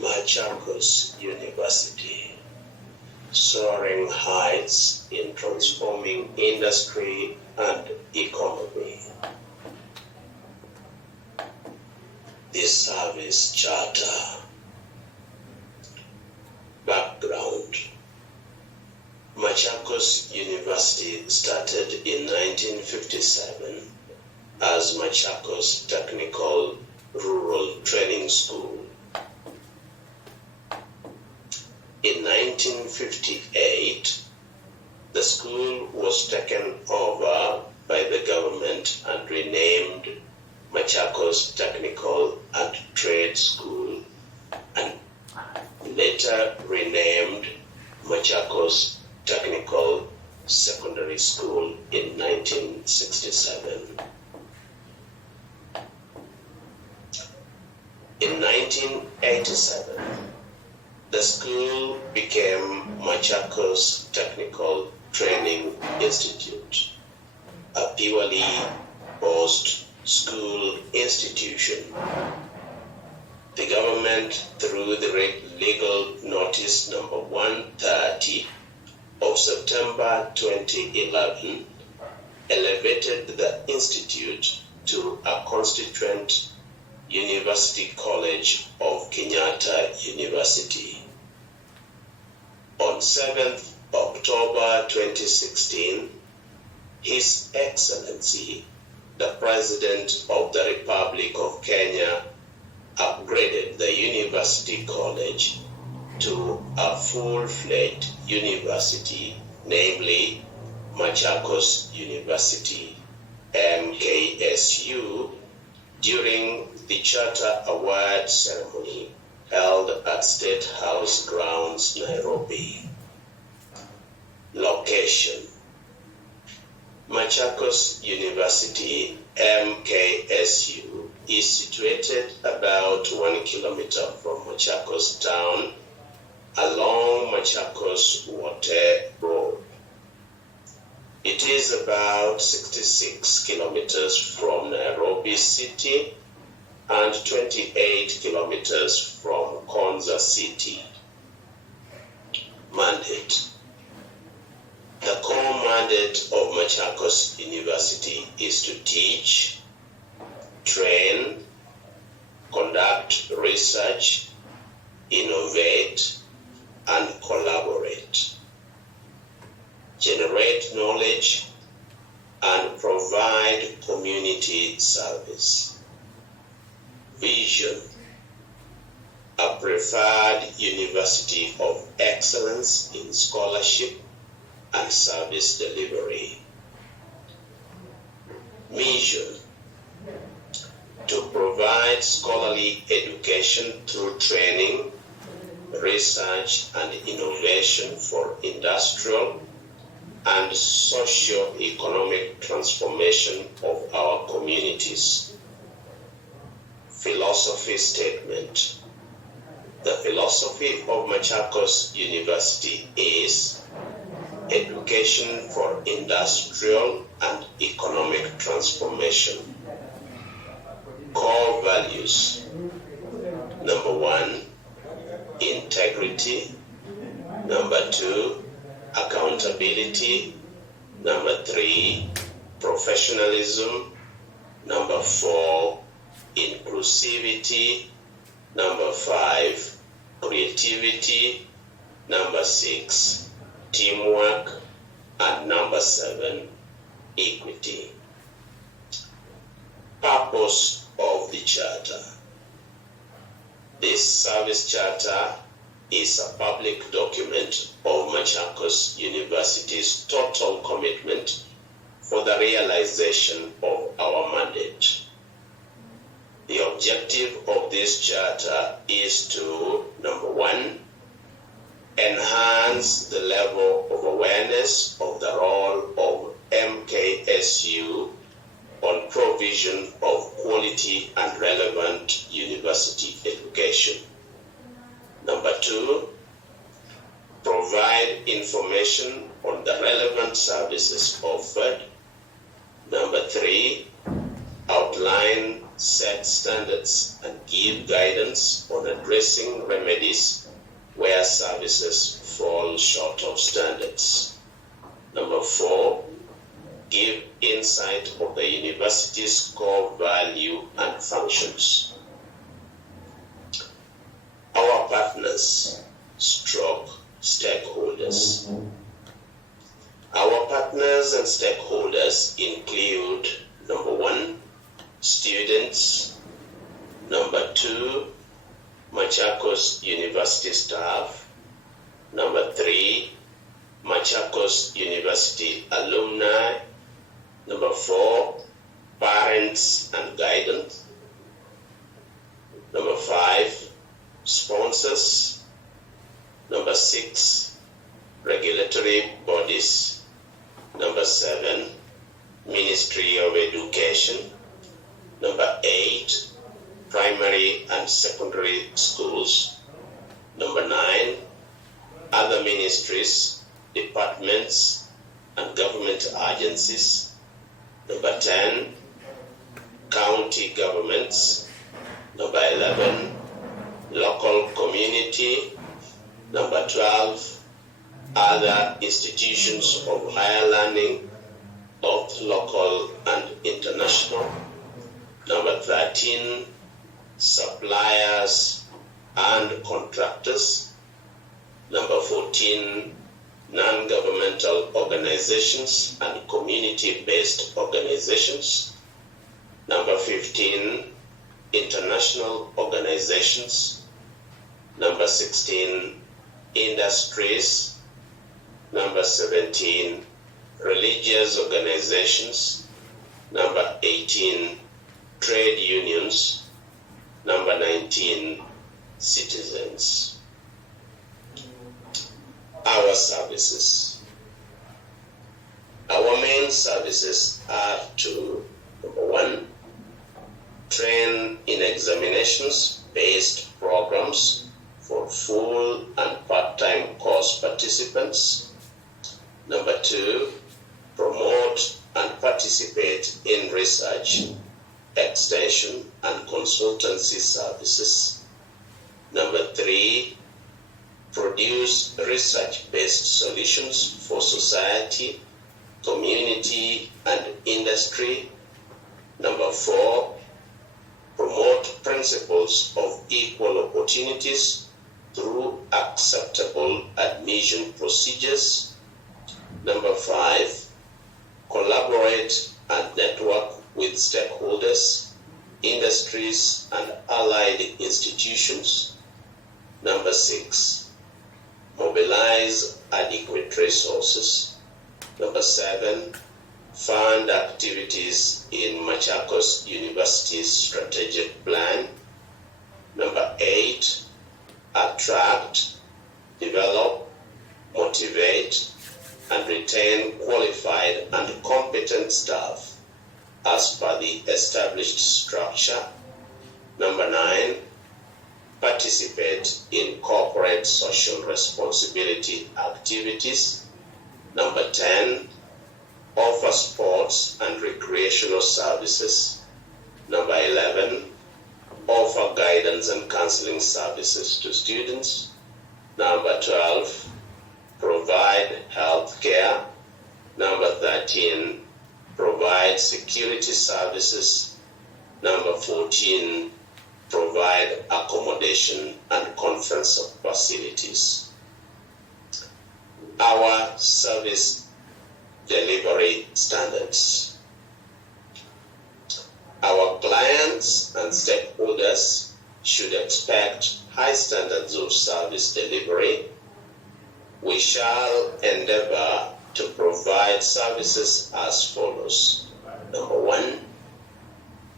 Machakos University, soaring heights in transforming industry and economy. The Service Charter. Background. Machakos University started in 1957 as Machakos Technical Rural Training School. In 1958, the school was taken over by the government and renamed Machakos Technical and Trade School, and later renamed Machakos Technical Secondary School in 1967. In 1987, the school became Machakos Technical Training Institute, a purely post-school institution. The government, through the legal notice number 130 of September 2011, elevated the institute to a constituent University College of Kenyatta University. On 7th October 2016, His Excellency, the President of the Republic of Kenya, upgraded the University College to a full-fledged university, namely Machakos University, MKSU, during the Charter Award ceremony held at State House grounds, Nairobi. Location. Machakos University, MKSU, is situated about 1 kilometer from Machakos town along Machakos-Wote Road. It is about 66 kilometers from Nairobi City and 28 kilometers from Konza City. Mandate. The core mandate of Machakos University is to teach, train, conduct research, innovate, and collaborate, generate knowledge, and provide community service. Vision. A preferred university of excellence in scholarship and service delivery. Mission. To provide scholarly education through training, research, and innovation for industrial and socio-economic transformation of our communities. Philosophy statement. The philosophy of Machakos University is education for industrial and economic transformation. Core values. Number 1, integrity. Number 2, accountability. Number 3, professionalism. Number 4, inclusivity. Number 5, creativity. Number 6, teamwork. And number 7, equity. Purpose of the Charter. This service charter is a public document of Machakos University's total commitment for the realization of our mandate. The objective of this charter is to, number 1, enhance the level of awareness of the role of MKSU on provision of quality and relevant university education. Number 2, provide information on the relevant services offered. Number 3, outline set standards and give guidance on addressing remedies where services fall short of standards. Number 4, give insight of the university's core value and functions. Our partners / stakeholders. Our partners and stakeholders include number 1, students, number 2, Machakos University staff, number 3, Machakos University alumni, number 4, parents and guidance, number 5, sponsors, number 6, regulatory bodies, number 7, Ministry of Education, number 8, primary and secondary schools, number 9, other ministries, departments, and government agencies, number 10, county governments, number 11, local community, number 12, other institutions of higher learning, both local and international, number 13, suppliers and contractors, number 14, non-governmental organizations and community-based organizations, number 15, international organizations, number 16, industries, number 17, religious organizations, number 18, trade unions, number 19, citizens. Our services. Our main services are to, number 1, train in examinations-based programs for full and part-time course participants. Number 2, promote and participate in research, extension, and consultancy services. Number 3, produce research-based solutions for society, community, and industry. Number 4, promote principles of equal opportunities through acceptable admission procedures. Number 5, collaborate and network with stakeholders, industries, and allied institutions. Number 6, mobilize adequate resources. Number 7, fund activities in Machakos University's strategic plan. Number 8, attract, develop, motivate, and retain qualified and competent staff as per the established structure. Number 9, participate in corporate social responsibility activities. Number 10, offer sports and recreational services. Number 11, offer guidance and counseling services to students. Number 12, provide health care. Number 13, provide security services. Number 14, provide accommodation and conference facilities. Our service delivery standards. Our clients and stakeholders should expect high standards of service delivery. We shall endeavor to provide services as follows. Number 1,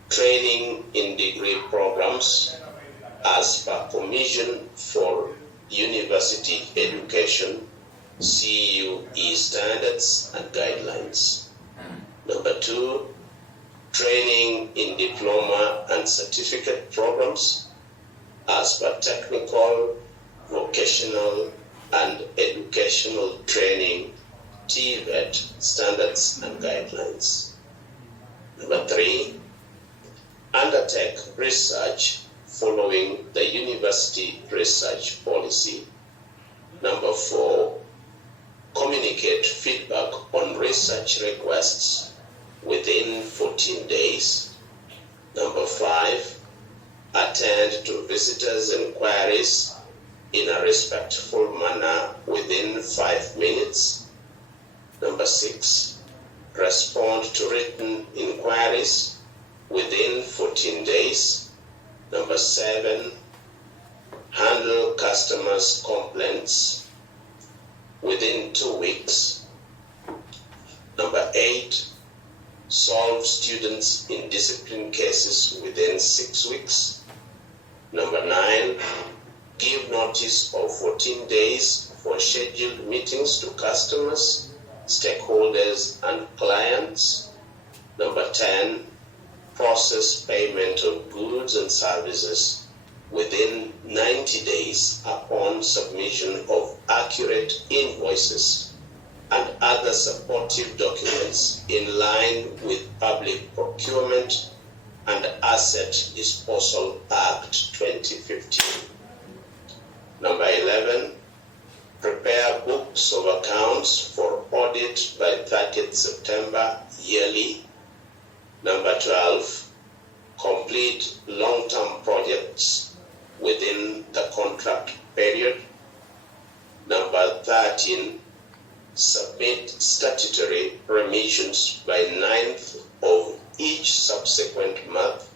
training in degree programs as per Commission for University Education, CUE standards and guidelines. Number 2, training in diploma and certificate programs as per technical, vocational, and educational training, TVET standards and guidelines. Number 3, Undertake research following the university research policy. Number 4, communicate feedback on research requests within 14 days. Number 5, attend to visitors' inquiries in a respectful manner within 5 minutes. Number 6, respond to written inquiries within 14 days. Number 7, handle customers' complaints within 2 weeks. Number 8, solve students in discipline cases within 6 weeks. Number 9, give notice of 14 days for scheduled meetings to customers, stakeholders, and clients. Number 10, process payment of goods and services within 90 days upon submission of accurate invoices and other supportive documents in line with Public Procurement and Asset Disposal Act 2015. Number 11, prepare books of accounts for audit by 30th September yearly. Number 12, complete long-term projects within the contract period. Number 13, submit statutory remissions by 9th of each subsequent month.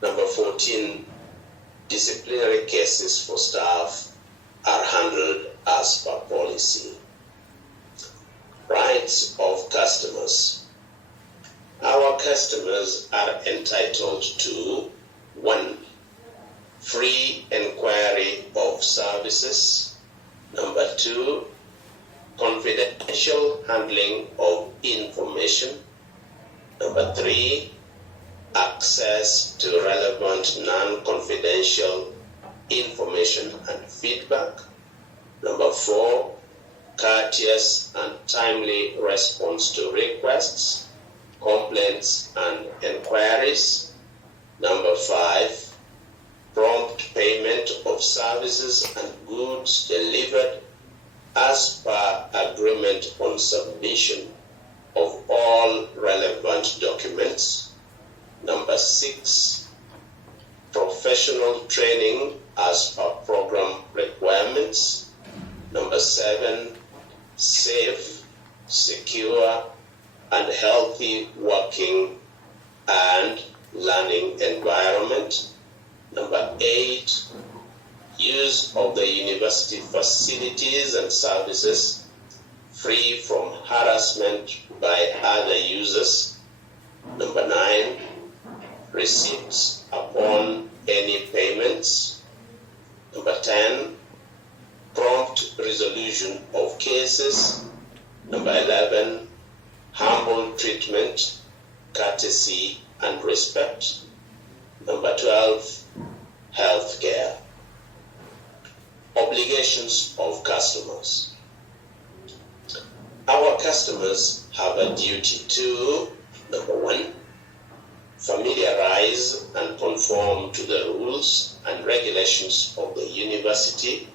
Number 14, disciplinary cases for staff are handled as per policy. Rights of customers. Our customers are entitled to 1, free inquiry of services. Number 2, confidential handling of information. Number 3, access to relevant non-confidential information and feedback. Number 4, courteous and timely response to requests, complaints, and inquiries. Number 5, prompt payment of services and goods delivered as per agreement on submission of all relevant documents. Number 6, professional training as per program requirements. Number 7, safe, secure, and healthy working and learning environment. Number 8, use of the university facilities and services free from harassment by other users. Number 9, receipts upon any payments. Number 10, prompt resolution of cases. Number 11, humble treatment, courtesy, and respect. Number 12, health care. Obligations of customers. Our customers have a duty to, number 1, familiarize and conform to the rules and regulations of the university.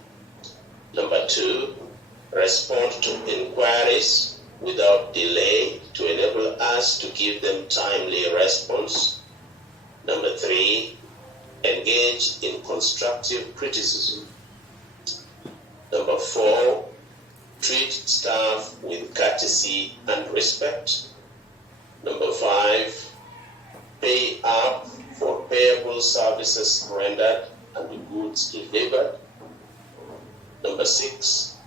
Number 2, respond to inquiries without delay to enable us to give them timely response. Number 3, engage in constructive criticism. Number 4, treat staff with courtesy and respect. Number 5, pay up for payable services rendered and goods delivered. Number 6,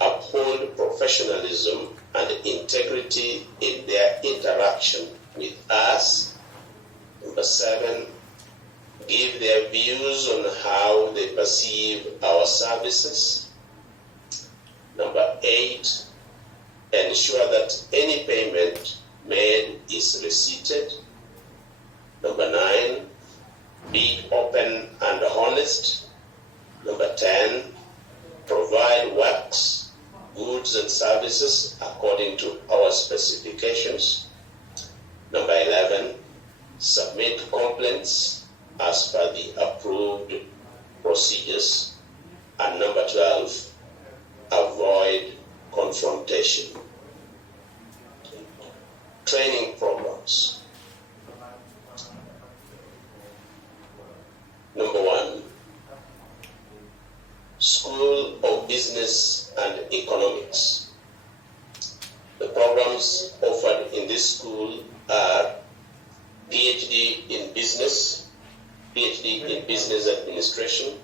uphold professionalism and integrity in their interaction with us. Number 7, give their views on how they perceive our services. Number 8, ensure that any payment made is receipted. Number 9, be open and honest. Number 10, provide works, goods, and services according to our specifications. Number 11, procedures. And number 12, avoid confrontation. Training programs. Number 1, School of Business and Economics. The programs offered in this school are PhD in Business, PhD in Business Administration,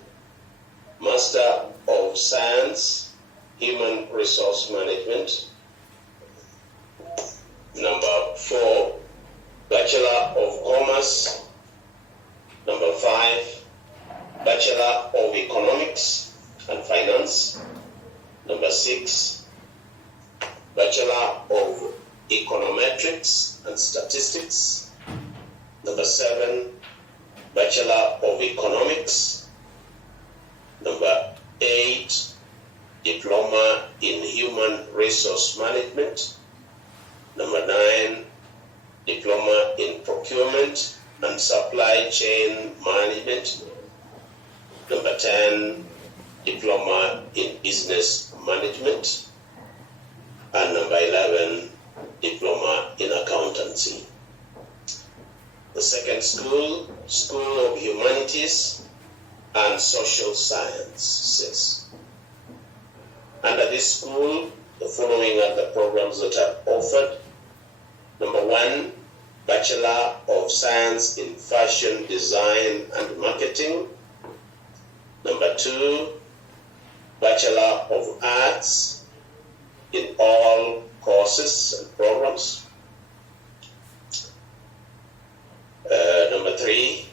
Master of Science, Human Resource Management. Number 4, Bachelor of Commerce. Number 5, Bachelor of Economics and Finance. Number 6, Bachelor of Econometrics and Statistics. Number 7, Bachelor of Economics. Number 8, Diploma in Human Resource Management. Number 9, Diploma in Procurement and Supply Chain Management. Number 10, Diploma in Business Management. And number 11, Diploma in Accountancy. The second school, School of Humanities and Social Sciences. Under this school, the following are the programs that are offered. Number 1, Bachelor of Science in Fashion Design and Marketing. Number 2, Bachelor of Arts in all courses and programs. Number 3,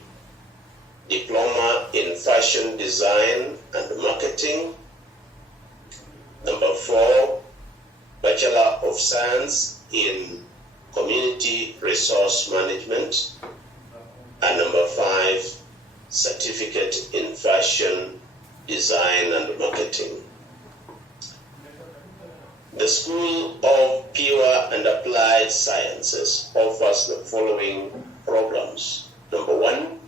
Diploma in Fashion Design and Marketing. Number 4, Bachelor of Science in Community Resource Management. And number 5, Certificate in Fashion Design and Marketing. The School of Pure and Applied Sciences offers the following programs. Number 1,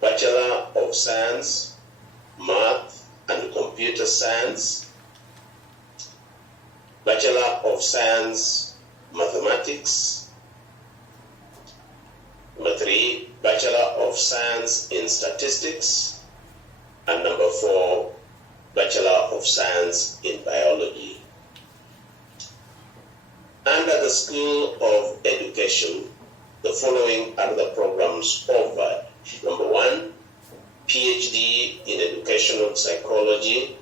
Bachelor of Science, Math and Computer Science. Bachelor of Science, Mathematics. Number 3, Bachelor of Science in Statistics. And number 4, Bachelor of Science in Biology. Under the School of Education, the following are the programs offered. Number 1, PhD in Educational Psychology.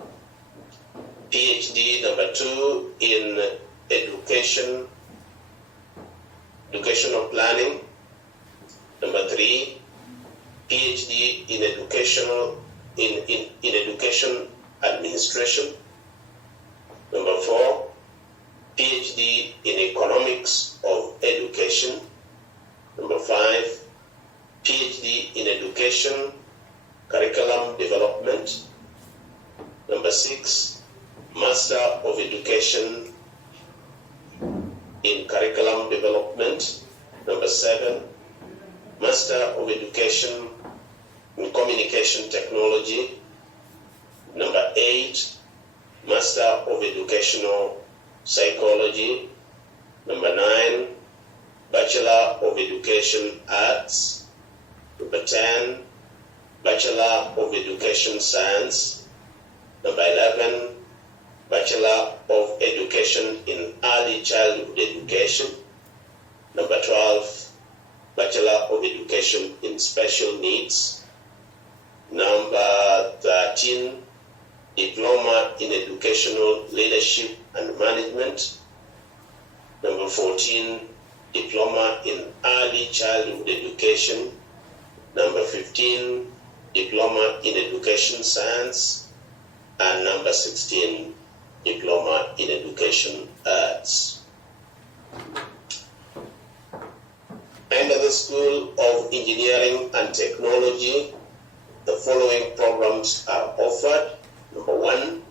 PhD number 2 in Educational Planning. Number 3, PhD in Education Administration. Number 4, PhD in Economics of Education. Number 5, PhD in Education Curriculum Development. Number 6, Master of Education in Curriculum Development. Number 7, Master of Education in Communication Technology. Number 8, Master of Educational Psychology. Number 9, Bachelor of Education Arts. Number 10, Bachelor of Education Science. Number 11, Bachelor of Education in Early Childhood Education. Number 12, Bachelor of Education in Special Needs. Number 13, Diploma in Educational Leadership and Management. Number 14, Diploma in Early Childhood Education. Number 15, Diploma in Education Science. And number 16, Diploma in Education Arts. Under the School of Engineering and Technology, the following programs are offered. Number 1,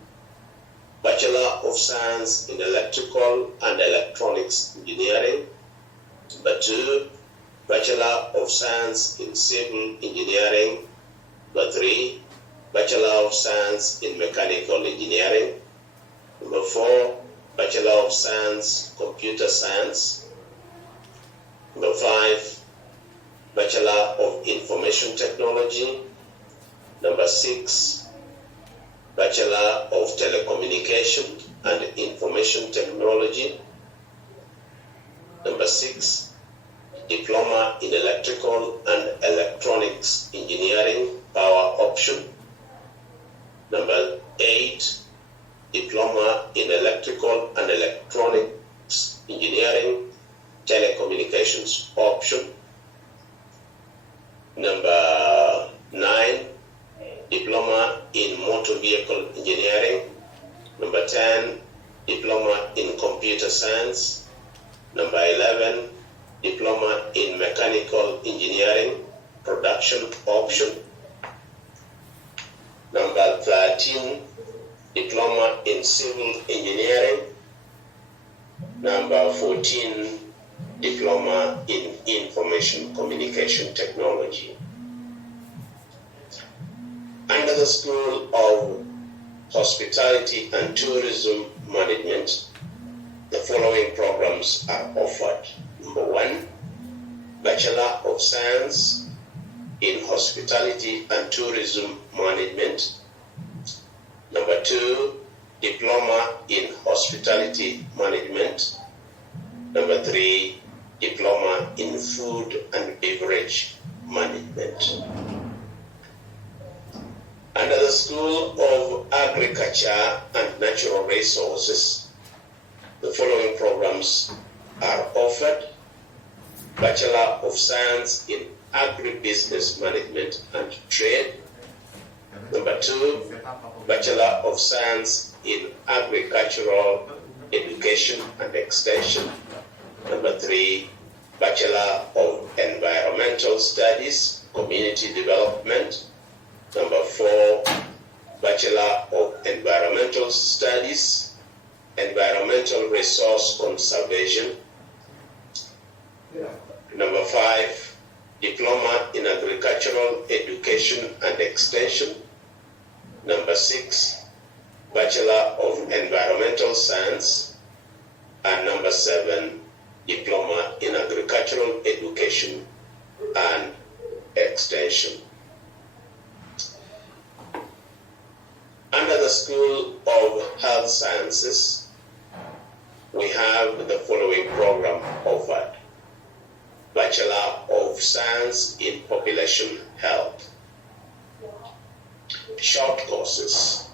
Bachelor of Science in Electrical and Electronics Engineering. Number 2, Bachelor of Science in Civil Engineering. Number 3, Bachelor of Science in Mechanical Engineering. Number 4, Bachelor of Science, Computer Science. Number 5, Bachelor of Information Technology. Number 6, Bachelor of Telecommunication and Information Technology. Number 6, Diploma in Electrical and Electronics Engineering, Power Option. Number 8, Diploma in Electrical and Electronics Engineering, Telecommunications Option. Number 9, Diploma in Motor Vehicle Engineering. Number 10, Diploma in Computer Science. Number 11, Diploma in Mechanical Engineering, Production Option. Number 13, Diploma in Civil Engineering. Number 14, Diploma in Information Communication Technology. Under the School of Hospitality and Tourism Management, the following programs are offered. Number 1, Bachelor of Science in Hospitality and Tourism Management. Number 2, Diploma in Hospitality Management. Number 3, Diploma in Food and Beverage Management. Under the School of Agriculture and Natural Resources, the following programs are offered. Bachelor of Science in Agribusiness Management and Trade. Number 2, Bachelor of Science in Agricultural Education and Extension. Number 3, Bachelor of Environmental Studies, Community Development. Number 4, Bachelor of Environmental Studies, Environmental Resource Conservation. Number 5, Diploma in Agricultural Education and Extension. Number 6, Bachelor of Environmental Science. And number 7, Diploma in Agricultural Education and Extension. Under the School of Health Sciences, we have the following program offered. Bachelor of Science in Population Health. Short courses.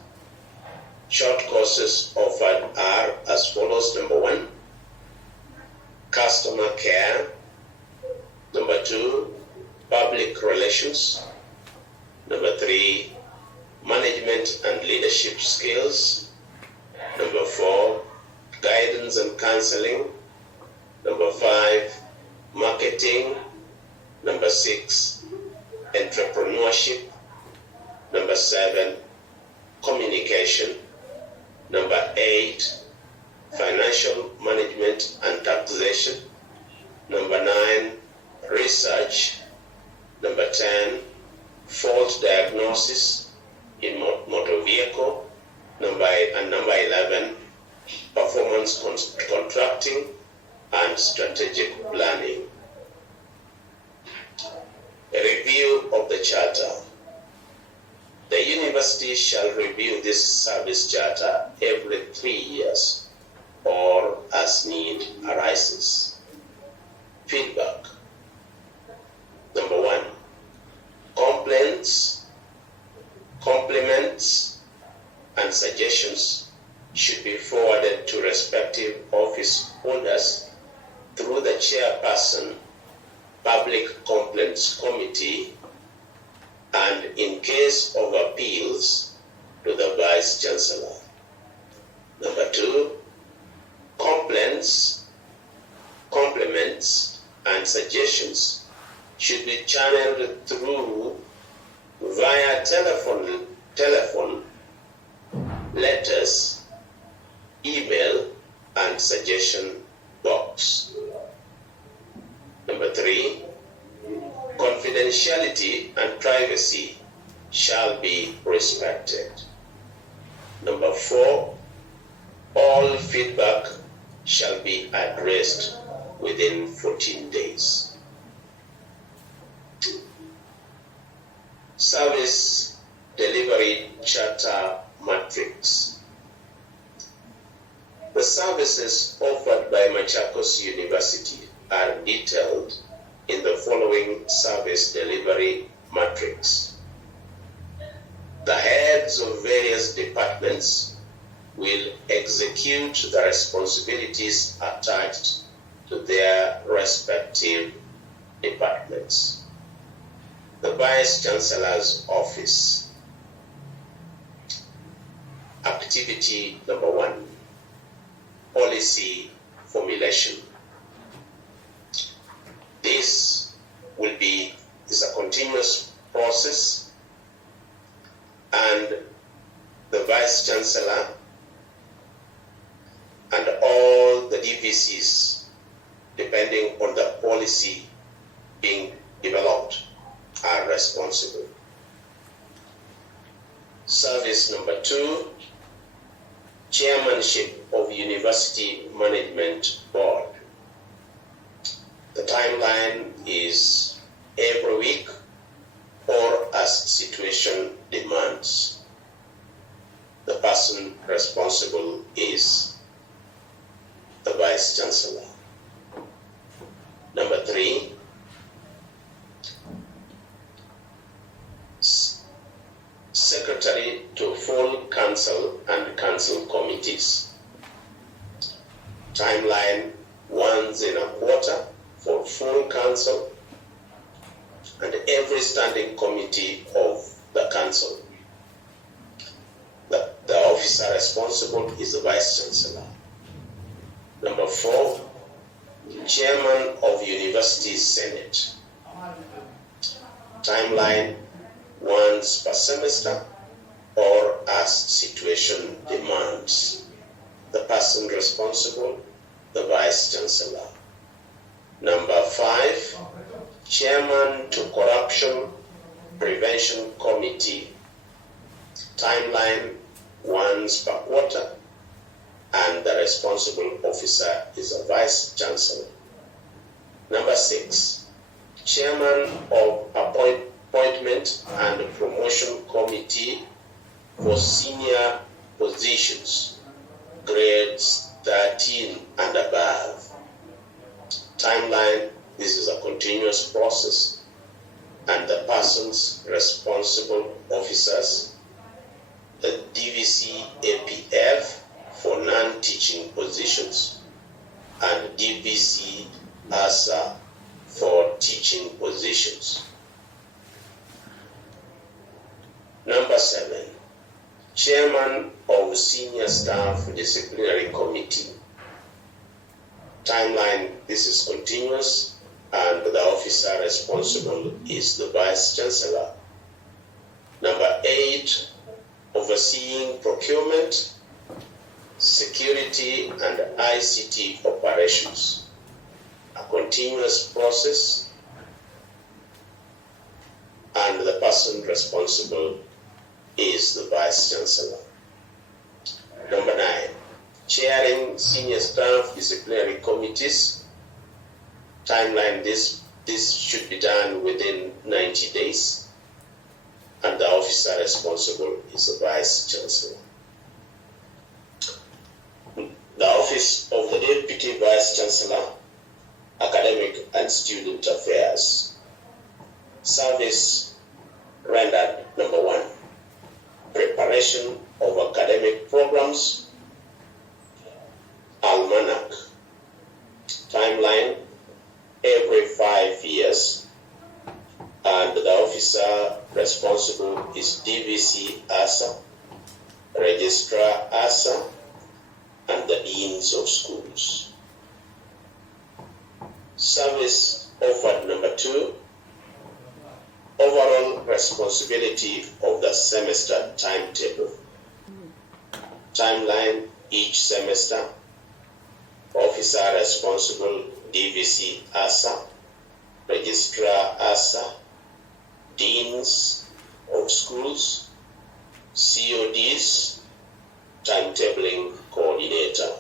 Short courses offered are as follows. Number 1, Customer Care. Number 2, Public Relations. Number 3, Management and Leadership Skills. Number 4, Guidance and Counseling. Number 5, Marketing. Number 6, Entrepreneurship. Number 7, Communication. Number 8, Financial Management and Taxation. Number 9, Research. Number 10, Fault Diagnosis in Motor Vehicle. Number 11, Performance Contracting and Strategic Planning. A review of the Charter. The university shall review this service charter every 3 years or as need arises. Feedback. Number 1, complaints, compliments, and suggestions should be forwarded to respective office holders through the chairperson, Public Complaints Committee, and in case of appeals, to the Vice Chancellor. Number 2, complaints, compliments, and suggestions should be channeled through via telephone, letters, email, and suggestion box. Number 3, confidentiality and privacy shall be respected. Number 4, all feedback shall be addressed within 14 days. Service Delivery Charter Matrix. The services offered by Machakos University are detailed in the following service delivery matrix. The heads of various departments will execute the responsibilities attached to their respective departments. The Vice Chancellor's Office. Activity number 1, policy formulation. This is a continuous process, and the Vice Chancellor and all the DVCs, depending on the policy being developed, are responsible. Service number 2, Chairmanship of University Management Board. The timeline is every week or as situation demands. The person responsible is the Vice Chancellor. Number 3, Secretary to full council and council committees. Timeline once in a quarter for full council and every standing committee of the council. The officer responsible is the Vice Chancellor. Number 4, Chairman of University Senate. Timeline once per semester or as situation demands. The person responsible, the Vice Chancellor. Number 5, Chairman to Corruption Prevention Committee. Timeline once per quarter, and the responsible officer is a Vice Chancellor. Number 6, Chairman of Appointment and Promotion Committee for senior positions, grades 13 and above. Timeline, this is a continuous process, and the persons responsible officers, the DVC APF for non-teaching positions, and DVC ASA for teaching positions. Number 7, Chairman of Senior Staff Disciplinary Committee. Timeline, this is continuous, and the officer responsible is the Vice Chancellor. Number 8, overseeing procurement, security, and ICT operations. A continuous process, and the person responsible is the Vice Chancellor. Number 9, chairing senior staff disciplinary committees. Timeline, this should be done within 90 days, and the officer responsible is the Vice Chancellor. The Office of the Deputy Vice Chancellor, Academic and Student Affairs. Service rendered number 1, preparation of academic programs, almanac. Timeline, every 5 years, and the officer responsible is DVC ASA, Registrar ASA, and the Deans of Schools. Service offered number 2, overall responsibility of the semester timetable. Timeline, each semester, officer responsible DVC ASA, Registrar ASA, Deans, of Schools, CODs, Timetabling Coordinator.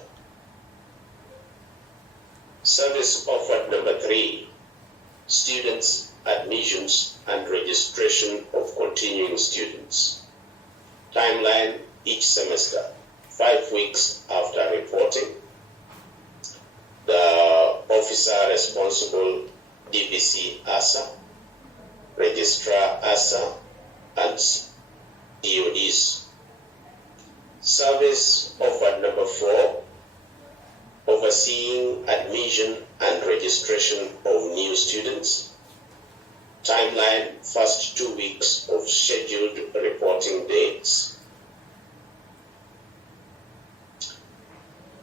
Service offered number 3, Students, Admissions and Registration of Continuing Students. Timeline each semester, 5 weeks after reporting. The officer responsible, DVC ASA, Registrar ASA, and DODs. Service offered number 4, overseeing admission and registration of new students. Timeline, first 2 weeks of scheduled reporting dates.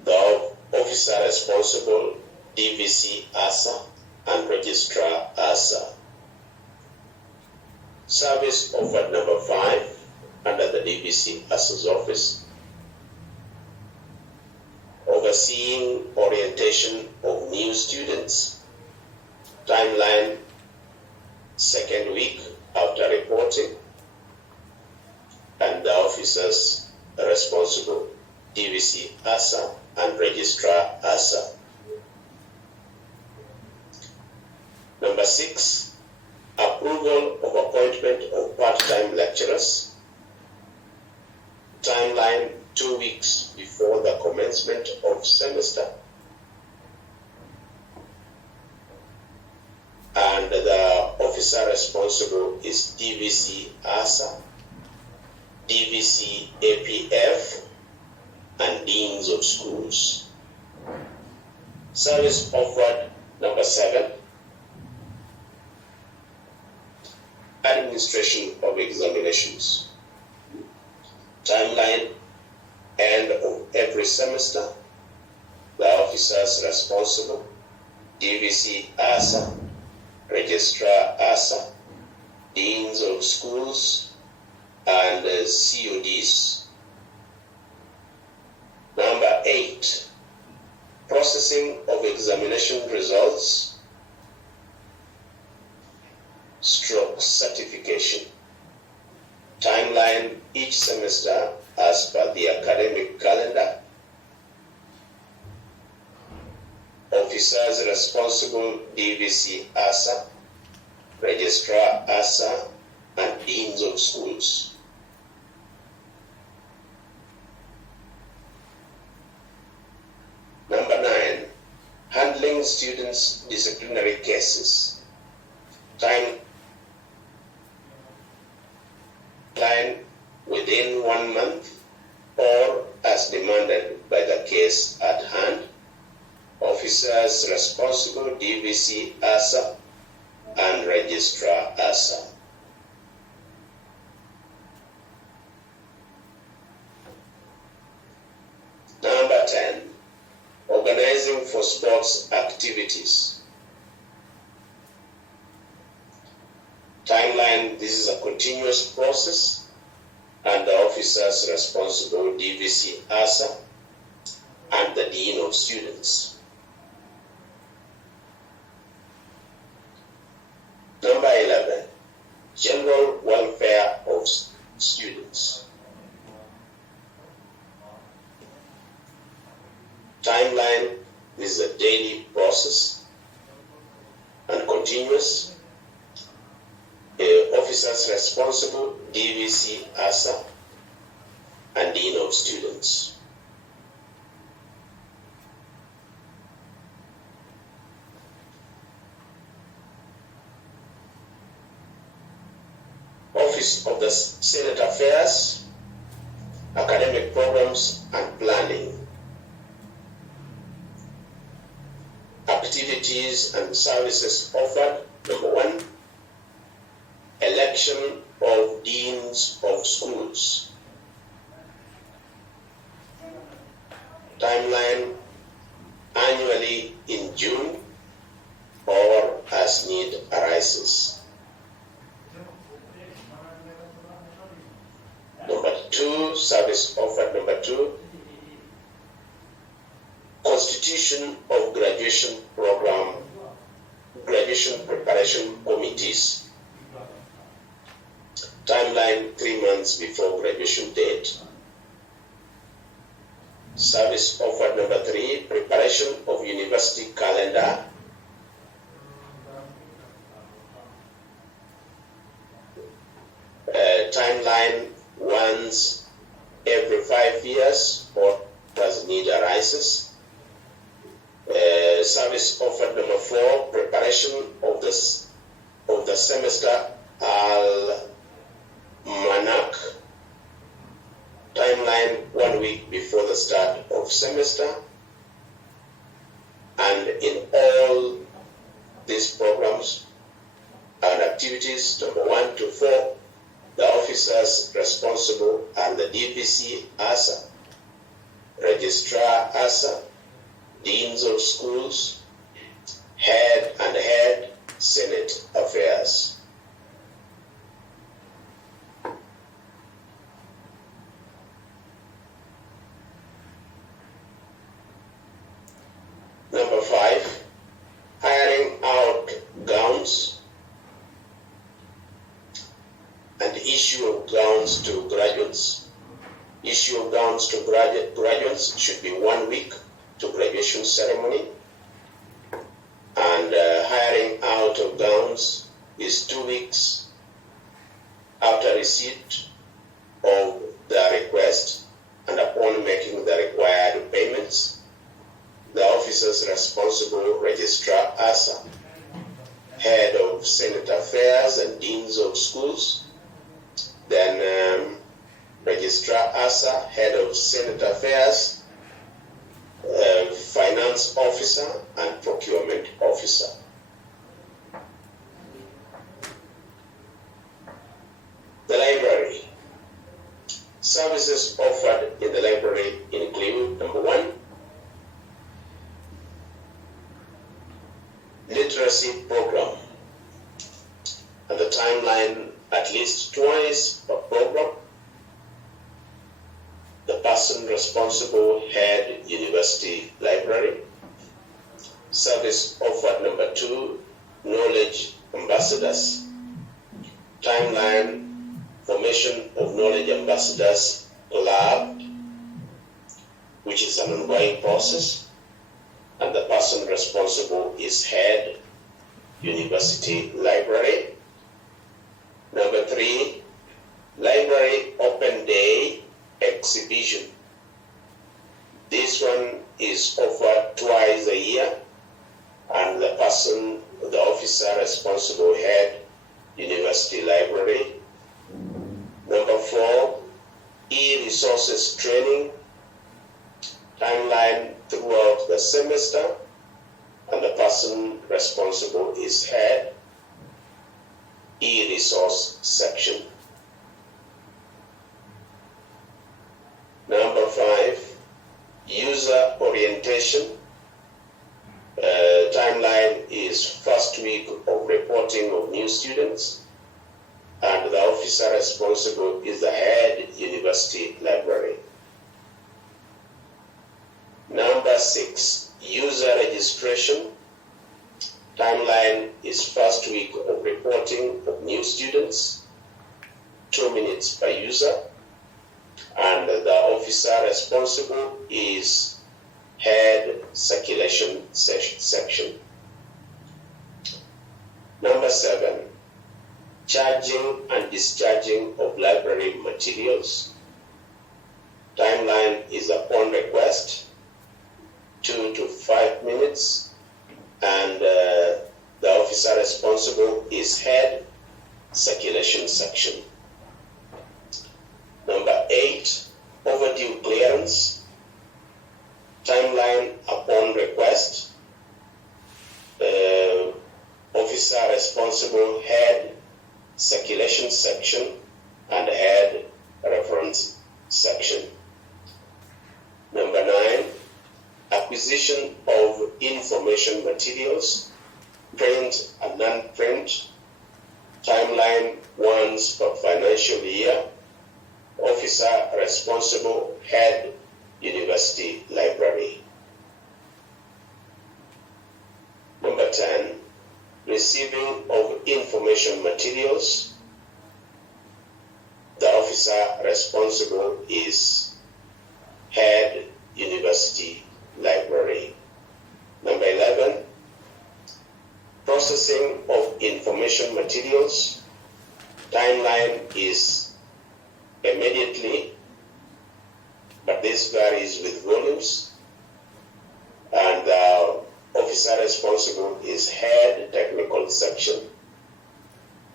The officer responsible, DVC ASA and Registrar ASA. Service offered number 5 under the DVC ASA's office. Overseeing orientation of new students. Timeline, second week after reporting. And the officers responsible, DVC ASA and Registrar ASA. Number 6, approval of appointment of part-time lecturers. Timeline, 2 weeks before the commencement of semester. And the officer responsible is DVC ASA, DVC APF, and Deans of Schools. Service offered number 7, administration of examinations. Timeline, end of every semester. The officers responsible, DVC ASA, Registrar ASA, Deans of Schools, and CODs. Number 8, processing of examination results, stroke certification. Timeline each semester as per the academic calendar. Officers responsible, DVC ASA, Registrar ASA, and Deans of Schools. Number 9, handling students' disciplinary cases. Timeline within 1 month or as demanded by the case at hand. Officers responsible, DVC ASA and Registrar ASA. Number 10, organizing for sports activities. Timeline, this is a continuous process, and the officers responsible, DVC ASA and the Dean of Students. Number 11, general welfare of students. Timeline, this is a daily process and continuous. Officers responsible, DVC ASA and Dean of Students. Office of the Senate Affairs, Academic Programs and Planning. Activities and services offered. Number 1, election of Deans of Schools. Timeline, annually in June or as need arises. Number 2, service offered. Number 2, constitution of graduation program, graduation preparation committees. Timeline months before graduation date. Service offered number 3, preparation of university calendar. Timeline once every 5 years or as need arises. Service offered number 4, preparation of the semester almanac. Timeline 1 week before the start of semester. And in all these programs and activities, number 1 to 4, the officers responsible are the DPC ASA, Registrar ASA, Deans of Schools, Head Senate Affairs. Number 5, hiring out gowns and issue of gowns to graduates. Issue of gowns to graduates should be 1 week to graduation ceremony, and hiring out of gowns is 2 weeks after receipt of the request and upon making the required payments. The officers responsible, Registrar ASA, Head of Senate Affairs and Deans of Schools, then Registrar ASA, Head of Senate Affairs, Finance Officer and Procurement Officer. The library. Services offered in the library include number 1, literacy program, and the timeline at least twice per program. The person responsible, head university library. Service offered number 2, knowledge ambassadors. Timeline, formation of knowledge ambassadors club, which is an ongoing process, and the person responsible is head university library. Number 3, library open day exhibition. This one is offered twice a year, and the person, the officer responsible, head university library. Number 4, e-resources training. Timeline throughout the semester, and the person responsible is head e-resource section. Number 5, user orientation. Timeline is first week of reporting of new students, and the officer responsible is the head university library. Number 6, user registration. Timeline is first week of reporting of new students, 2 minutes per user, and the officer responsible is head circulation section. Number 7, charging and discharging of library materials. Timeline is upon request, 2 to 5 minutes, and the officer responsible is head circulation section. Number 8, overdue clearance. Timeline upon request, officer responsible, head circulation section and head reference section. Number 9, acquisition of information materials, print and non-print. Timeline once per financial year. Officer responsible, head university library. Number 10, receiving of information materials. The officer officer responsible is head university library. Number 11, processing of information materials. Timeline is immediately, but this varies with volumes. And the officer responsible is head technical section.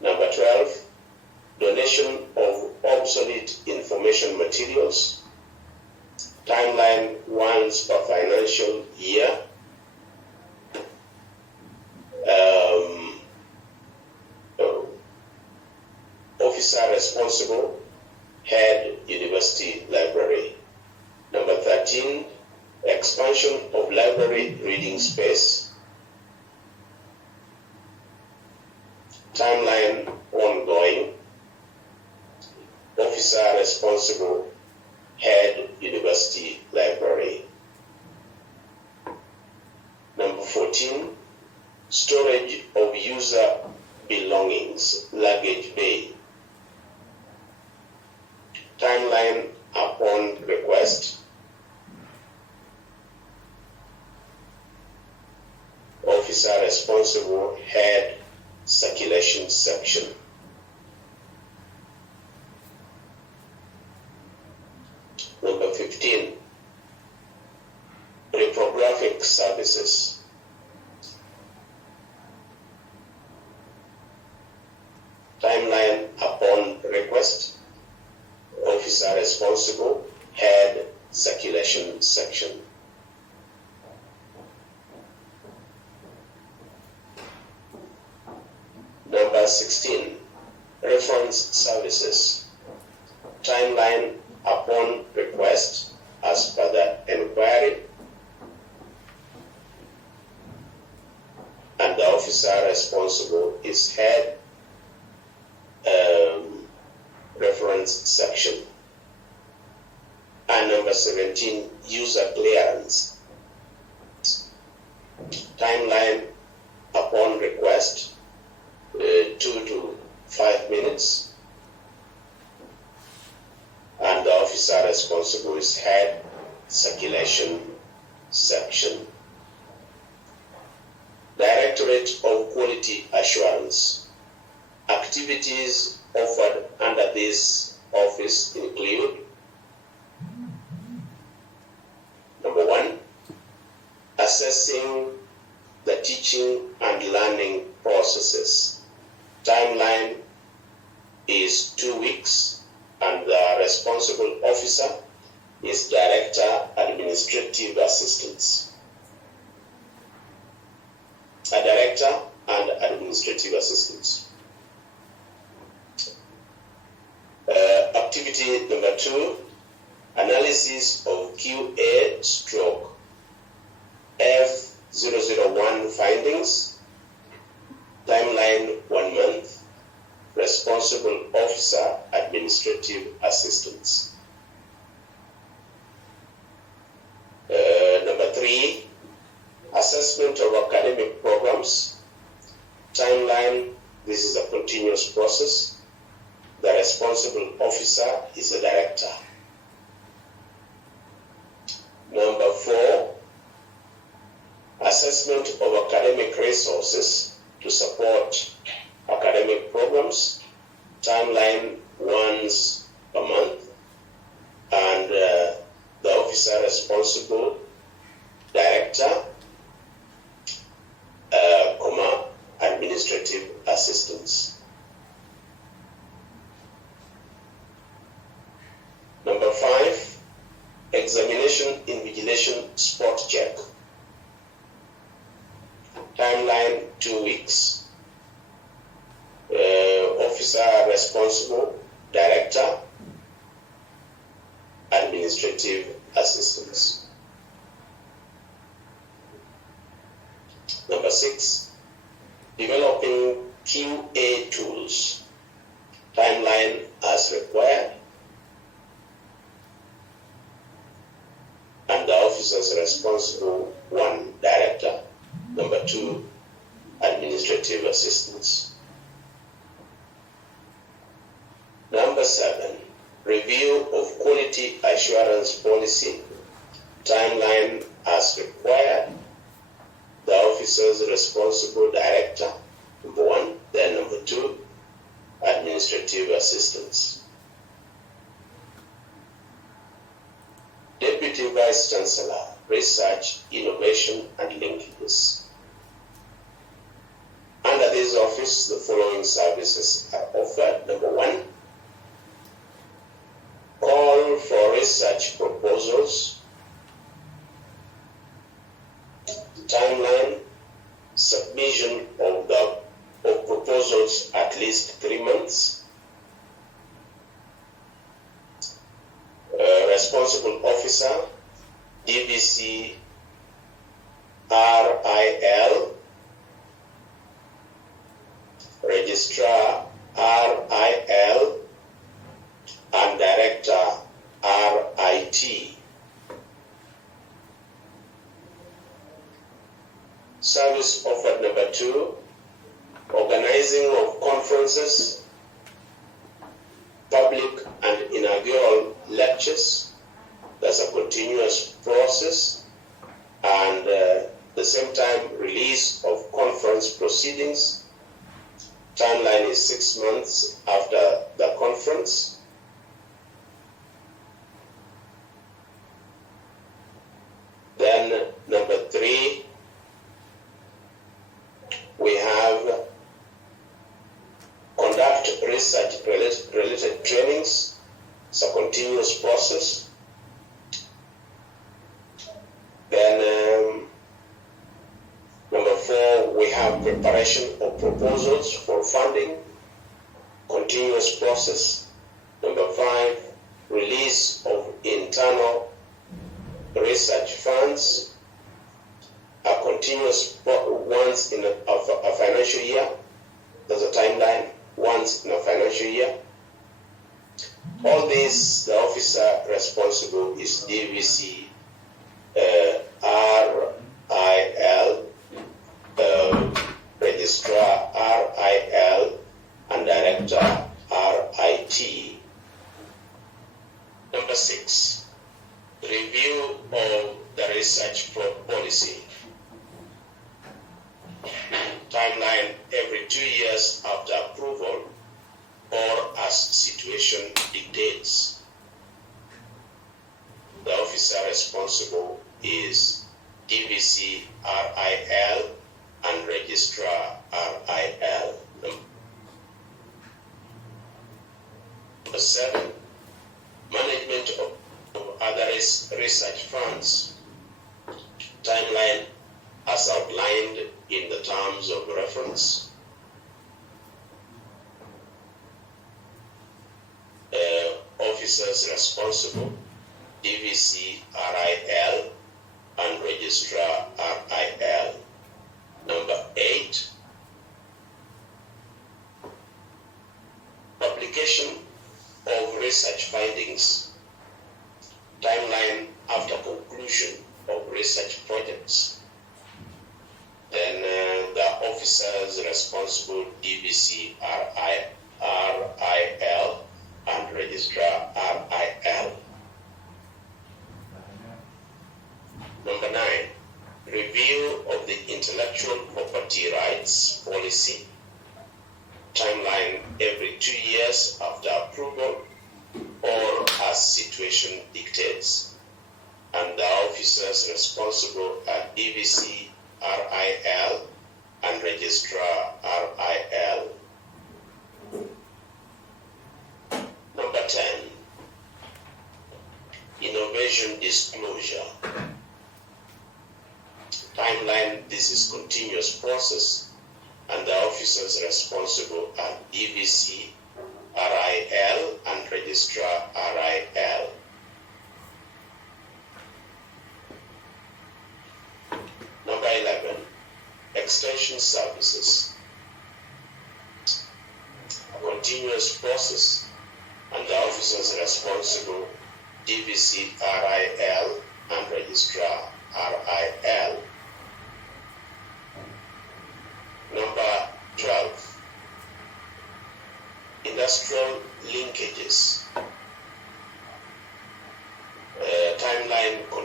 Number 12, donation of obsolete information materials. Timeline once per financial year. Officer responsible, head university library. Number 13, expansion of library reading space. Timeline ongoing. Officer responsible, head university library. Number 14, storage of user belongings, luggage bay. Timeline upon request. Officer responsible, head circulation section. Number 15, reprographic services. Timeline upon request. Officer responsible, head circulation section. Number 16, reference services. Timeline upon request as per the inquiry. And the officer responsible is head reference section. And number 17, user clearance. Timeline upon request, 2 to 5 minutes. And the officer responsible is head circulation section. Directorate of Quality Assurance. Activities offered under this office include: number 1, assessing the teaching and learning processes. Timeline is 2 weeks, and the responsible officer is Director Administrative Assistants. A Director and Administrative Assistants. Activity number 2, analysis of QA/F001 findings. Timeline 1 month. Responsible officer, administrative assistants. Number 3, assessment of academic programs. Timeline, this is a continuous process. The responsible officer is the director. Number 4, assessment of academic resources to support academic programs. Timeline once a month. And the officer responsible, director, administrative assistants. Number 5, examination invigilation spot check. Timeline 2 weeks. Officer responsible, director, administrative assistants. Number 6, developing QA tools. Timeline as required. And the officers responsible, 1, director. Number 2, administrative assistants. Number 7, Review of quality assurance policy, timeline as required. The officers responsible, director, number one. Then number two, administrative assistants. Deputy Vice Chancellor, Research, Innovation, and Linkages. Under this office, the following services are offered. Number one, call for research proposals. Timeline, submission of proposals at least 3 months. Responsible officer, DVC RIL, registrar RIL, and director RIT. Service offered number two, organizing of conferences, public and inaugural lectures. That's a continuous process, and the same time release of conference proceedings. Timeline is 6 months after the conference. Then number three, we have conduct research related trainings. It's a continuous process. Then number four, we have preparation of proposals for funding, continuous process. Number five, release of internal research funds, a continuous once in a financial year. There's a timeline, once in a financial year. All this, the officer responsible is DVC RIL, registrar RIL, and director RIT. Number six, review of the research policy. Timeline every 2 years after approval or as situation dictates. The officer responsible is DVC RIL and registrar RIL. Number seven, management of other research funds. Timeline as outlined in the terms of reference. Officers responsible, DVC RIL and registrar RIL. Number eight, publication of research findings. Timeline after conclusion of research projects. Then the officers responsible, DVC RIL and registrar RIL. Number nine, review of the intellectual property rights policy. Timeline every 2 years after approval or as situation dictates. And the officers responsible are DVC RIL and registrar RIL. Number 10, innovation disclosure. Timeline, this is continuous process, and the officers responsible are DVC RIL and registrar RIL. Number 11, extension services. A continuous process, and the officers responsible, DVC RIL and registrar RIL. Number 12, industrial linkages.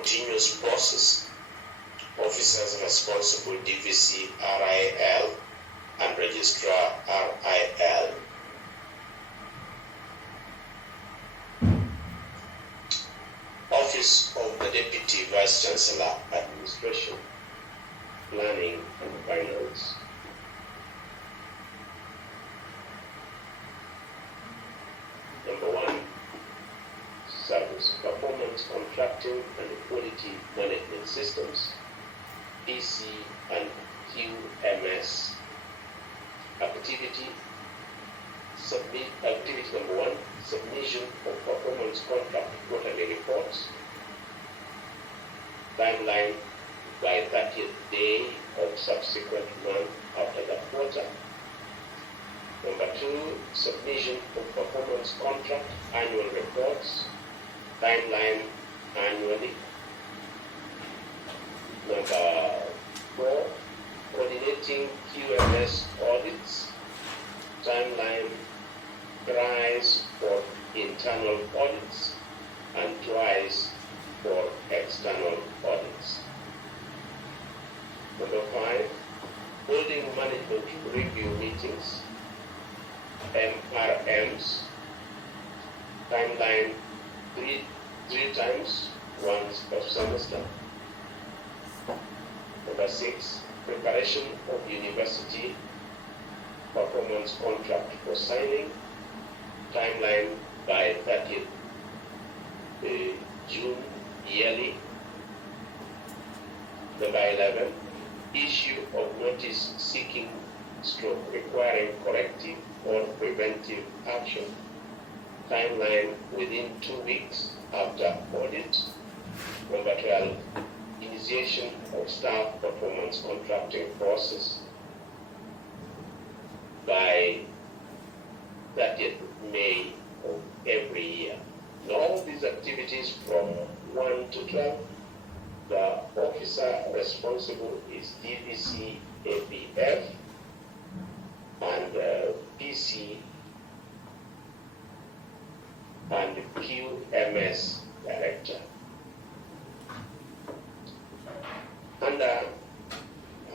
continuous process. Officers responsible DVC RIL and Registrar RIL. Office of the Deputy Vice Chancellor, Administration, Planning and Finance. Number 1, Service, Performance Contracting and Quality Management Systems, PC and QMS. Activity number 1, submission of performance contract quarterly reports. Timeline by 30th day of subsequent month after the quarter. Number 2, submission of performance contract annual reports. Timeline annually. Number 4, coordinating QMS audits. Timeline thrice for internal audits and twice for external audits. Number 5, holding management review meetings, MRMs. Timeline three times, once per semester. Number 6, preparation of university performance contract for signing. Timeline by 30th June yearly. Number 11, issue of notice seeking / requiring corrective or preventive action. Timeline within 2 weeks after audit. Number 12, initiation of staff performance contracting process by 30th May of every year. Now, all these activities from 1 to 12, the officer responsible is DVC APF and PC and QMS Director. Under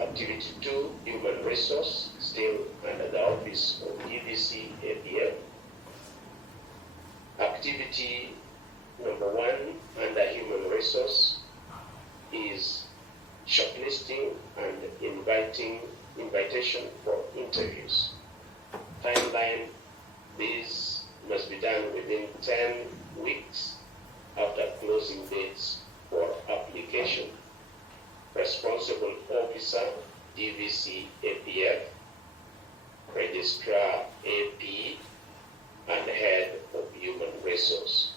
Activity 2, Human Resource, still under the office of DVC APF. Activity number 1 under Human Resource is shortlisting and invitation for interviews. Timeline, this must be done within 10 weeks after closing dates for application. Responsible officer, DVC APF, Registrar AP, and Head of Human Resource.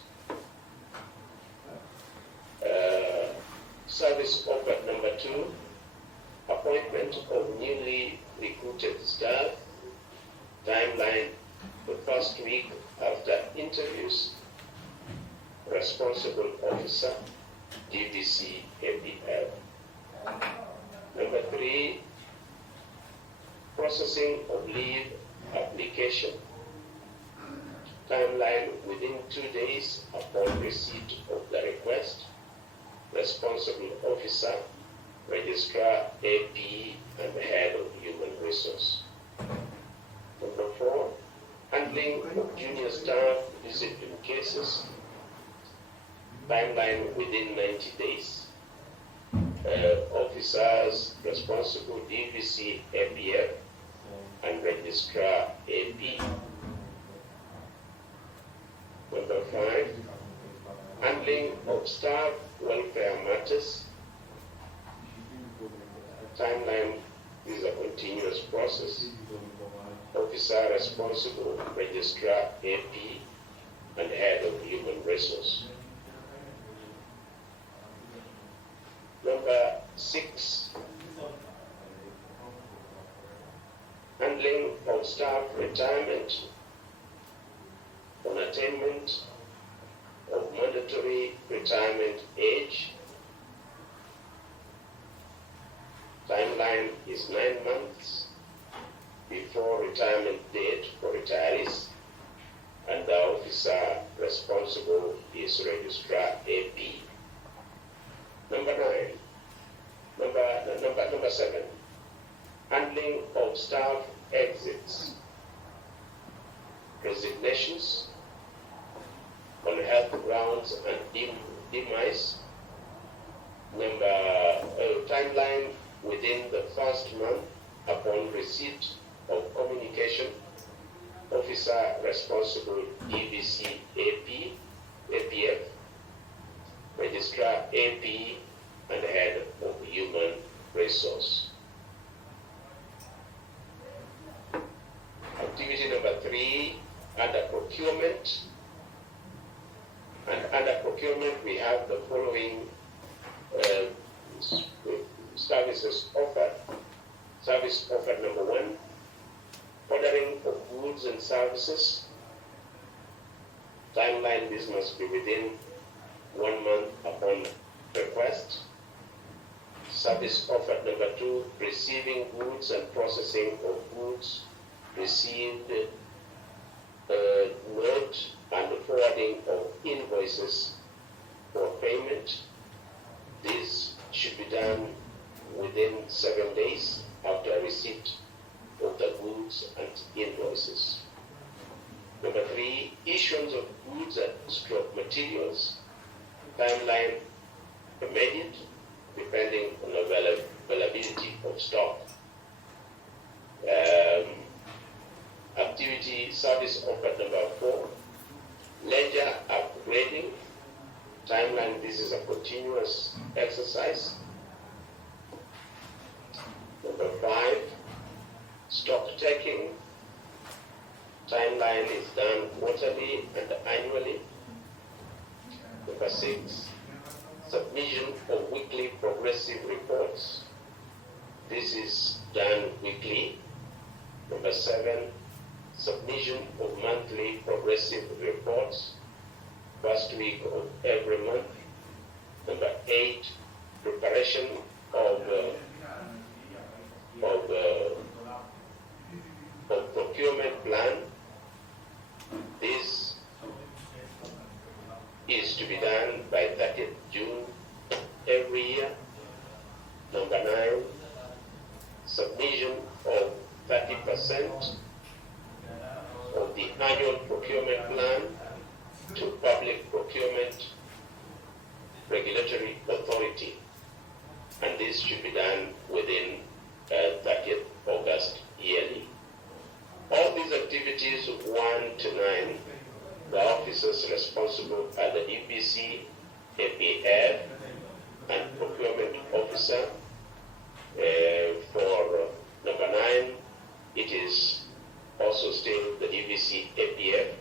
Service offered number 2, appointment of newly recruited staff. Timeline, the first week after interviews. Responsible officer, DVC APF. Number 3, processing of leave application. Timeline within 2 days upon receipt of the request. Responsible officer, Registrar AP, and Head of Human Resource. Number 4, handling of junior staff discipline cases. Timeline within 90 days. Officers responsible, DVC APF and Registrar AP. Number 5, handling of staff welfare matters. Timeline is a continuous process. Officer responsible, Registrar AP and Head of Human Resource. Number 6, handling of staff retirement on attainment of mandatory retirement age. Timeline is 9 months before retirement date for retirees, and the officer responsible is Registrar AP. Number 7, handling of staff exits, resignations on health grounds and demise. Timeline within the first month upon receipt of communication. Officer responsible EBC APF, Registrar AP, and Head of Human Resource. Activity number 3, under procurement. And under procurement, we have the following services offered. Service offered number 1, ordering of goods and services. Timeline, this must be within 1 month upon request. Service offered number 2, receiving goods and processing of goods received, note and forwarding of invoices for payment. This should be done within 7 days after receipt of the goods and invoices. Number 3, issuance of goods and stroke materials. Timeline immediate, depending on availability of stock. Activity service offered number 4, ledger upgrading. Timeline, this is a continuous exercise. Number 5, stock taking. Timeline is done quarterly and annually. Number 6, submission of weekly progressive reports. This is done weekly. Number 7, submission of monthly progressive reports, first week of every month. Number 8, preparation of procurement plan. This is to be done by 30th June every year. Number 9, submission of 30% of the annual procurement plan to Public Procurement Regulatory Authority, and this should be done within 30th August yearly. All these activities 1 to 9, the officers responsible are the EPC, APF, and procurement officer. For number 9, it is also still the EPC, APF,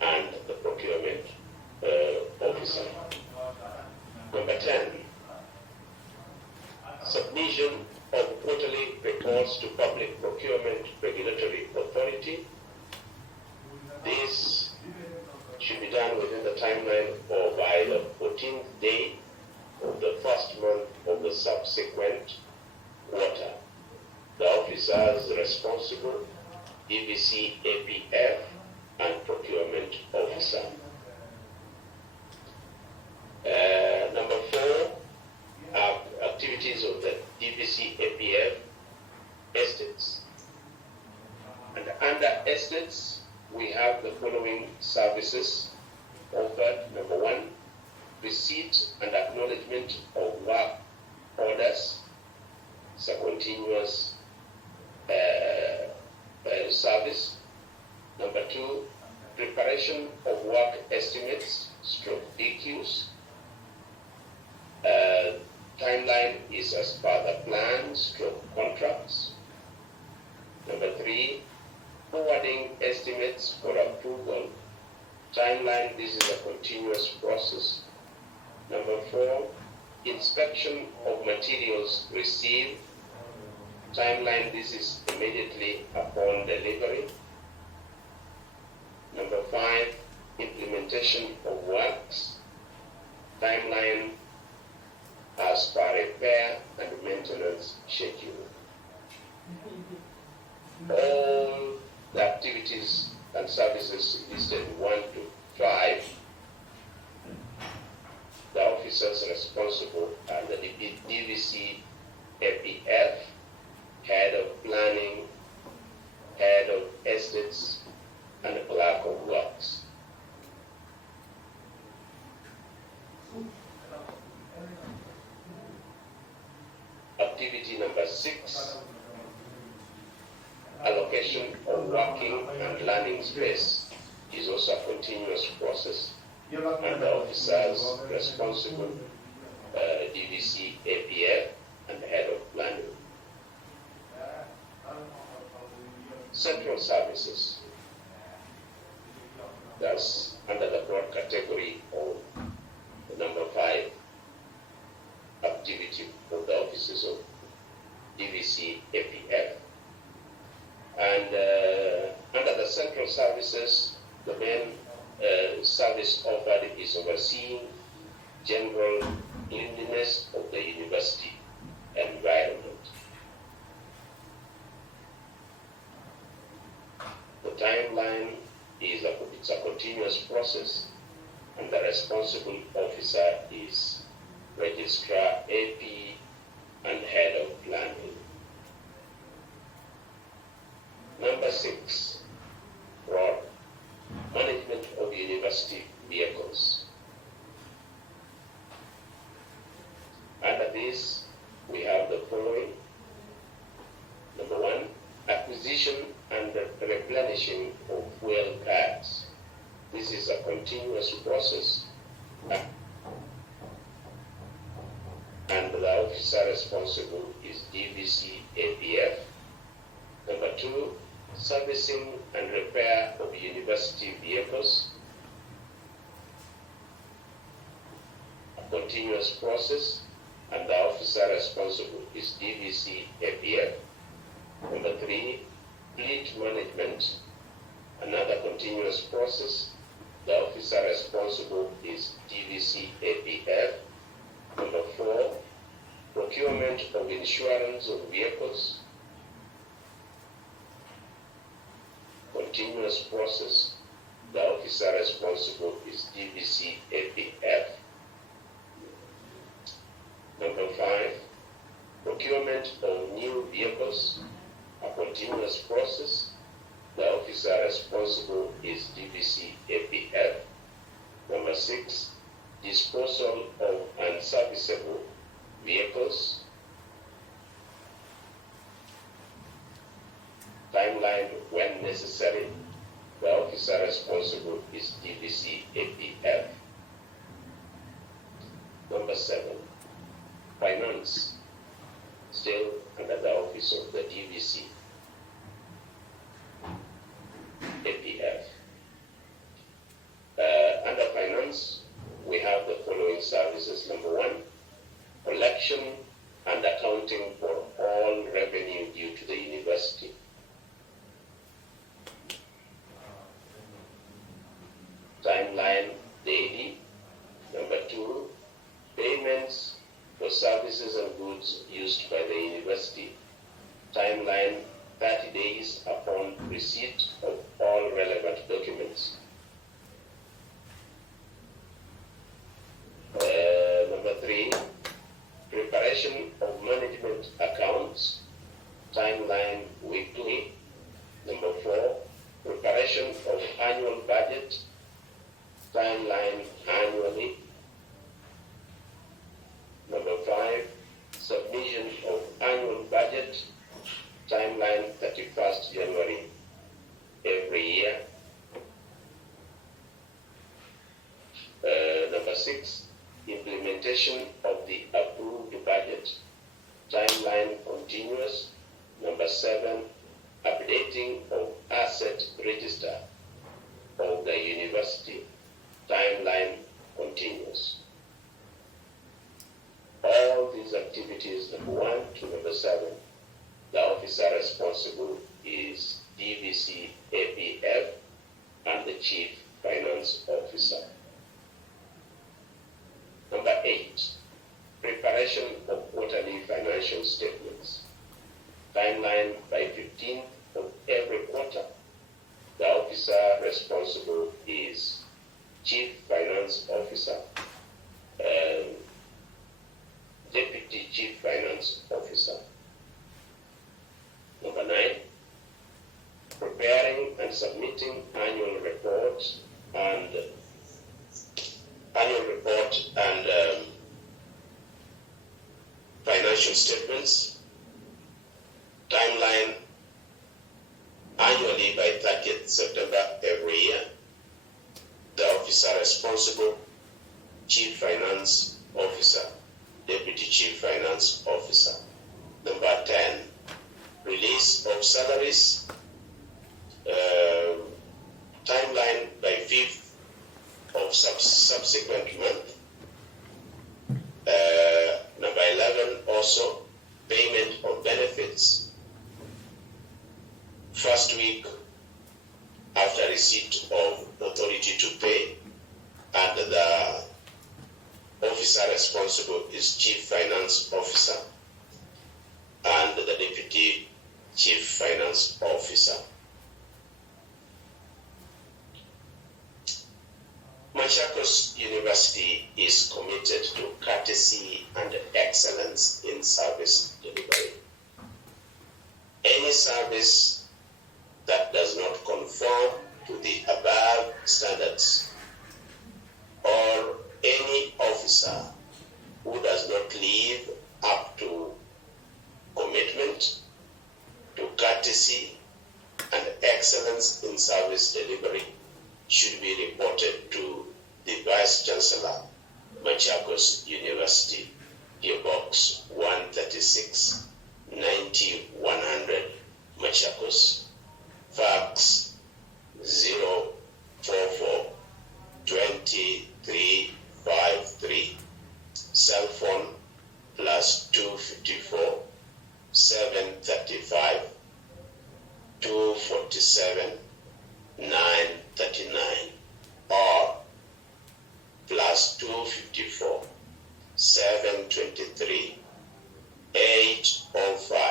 and the procurement officer. Number 10, submission of quarterly reports to Public Procurement Regulatory Authority. This should be done within the timeline or by the 14th day of the first month of the subsequent quarter. The officers responsible, EBC, APF, and procurement officer. Number 4, activities of the EBC, APF, estates. And under estates, we have the following services offered. Number 1, receipt and acknowledgement of work orders. It's a continuous service. Number 2, preparation of work estimates, stroke DQs. Timeline is as per the plan, stroke contracts. Number 3, forwarding estimates for approval. Timeline, this is a continuous process. Number 4, inspection of materials received. Timeline, this is immediately upon delivery. Number 5, implementation of works. Timeline as per repair and maintenance schedule. All the activities and services listed 1 to 5, the office officers responsible are the DVC APF, Head of Planning, Head of Estates, and Clerk of Works. Activity number 6, allocation of working and learning space is also a continuous process, and the officers responsible, DVC APF, and Head of Planning. Central services, that's under the broad category of the number 5 activity of the offices of DVC APF. And under the central services, the main service offered is overseeing general cleanliness of the university environment. The timeline is it's a continuous process, and the responsible officer is Registrar AP and Head of Planning. Number 6, broad management of university vehicles. Under this, we have the following. Number 1, acquisition and replenishing of fuel cards. This is a continuous process, and the officer responsible is DVC APF. Number 2, servicing and repair of university vehicles. A continuous process, and the officer responsible is DVC APF. Number 3, fleet management, another continuous process. The officer responsible is DVC APF. Number 4, procurement of insurance of vehicles, continuous process. The officer responsible is DVC APF. Number 5, procurement of new vehicles, a continuous process. The officer responsible is DVC APF. Number 6, disposal of unserviceable vehicles. Timeline when necessary. The officer responsible is DVC APF. Number 7, finance, still under the office of the DVC APF. Under finance, we have the following services. Number 1, collection and accounting for all revenue due to the university. Timeline daily. Number 2, payments for services and goods used by the university. Timeline 30 days upon receipt of all relevant documents. Number 3, preparation of management accounts. Timeline weekly. Number 4, preparation of annual budget. Timeline annually. Number 5, submission of annual budget. Timeline 31st January every year. Number 6, implementation of the approved budget. Timeline continuous. Number 7, updating of asset register of the university. Timeline continuous. All these activities, number 1 to number 7, the officer responsible is DVC APF and the Chief Finance Officer. Number 8, preparation of quarterly financial statements. Timeline by 15th of every quarter. The officer responsible is Chief Finance Officer. and submitting annual report and financial statements. Timeline: annually by 30th September every year. The officer responsible: Chief Finance Officer, Deputy Chief Finance Officer. Number 10, release of salaries. Timeline by 5th of subsequent month. Number 11, also payment of benefits. First week after receipt of authority to pay, and the officer responsible is Chief Finance Officer and the Deputy Chief Finance Officer. Machakos University is committed to courtesy and excellence in service delivery. Any service that does not conform to the above standards, or any officer who does not live up to commitment to courtesy and excellence in service delivery, should be reported to the Vice Chancellor, Machakos University, PO Box 136, 90-100, Machakos. Fax 044 2353. Cell phone +254 735 247 939, or +254 723 805